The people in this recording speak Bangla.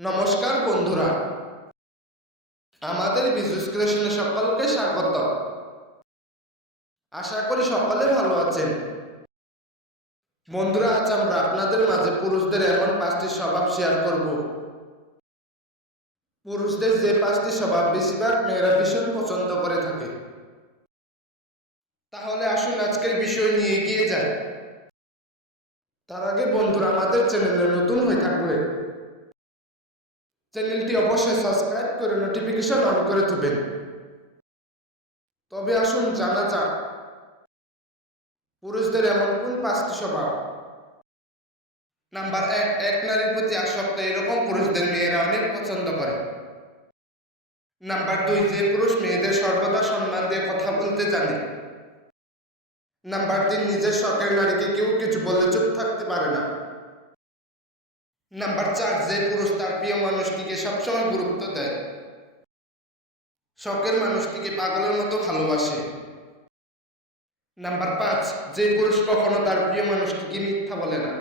নমস্কার বন্ধুরা, আমাদের বিজনেস ক্রিয়েশনে সকলকে স্বাগত। আশা করি সকলে ভালো আছেন। বন্ধুরা, আজ আমরা আপনাদের মাঝে পুরুষদের এমন 5টি স্বভাব শেয়ার করব। পুরুষদের যে 5টি স্বভাব বেশিরভাগ মেয়েরা ভীষণ পছন্দ করে থাকে। তাহলে আসুন আজকের বিষয় নিয়ে এগিয়ে যাই। তার আগে বন্ধুরা, আমাদের চ্যানেলে নতুন হয়ে থাকলে চ্যানেলটি অবশ্যই সাবস্ক্রাইব করে নোটিফিকেশন অন করে দেবেন। তবে আসুন জানা যাক পুরুষদের এমন কোন 5টি স্বভাব। নাম্বার 1, এক নারীর প্রতি আসক্ত। এরকম পুরুষদের মেয়েরা অনেক পছন্দ করে। নাম্বার 2, যে পুরুষ মেয়েদের সর্বদা সম্মান দিয়ে কথা বলতে জানে। নাম্বার 3, নিজের শখের নারীকে কেউ কিছু বলে চুপ থাকতে পারে না। নাম্বার 4, যে পুরুষ তার প্রিয় মানুষটিকে সবসময় গুরুত্ব দেয়, শখের মানুষটিকে পাগলের মতো ভালোবাসে। নাম্বার 5, যে পুরুষ কখনো তার প্রিয় মানুষটিকে মিথ্যা বলে না।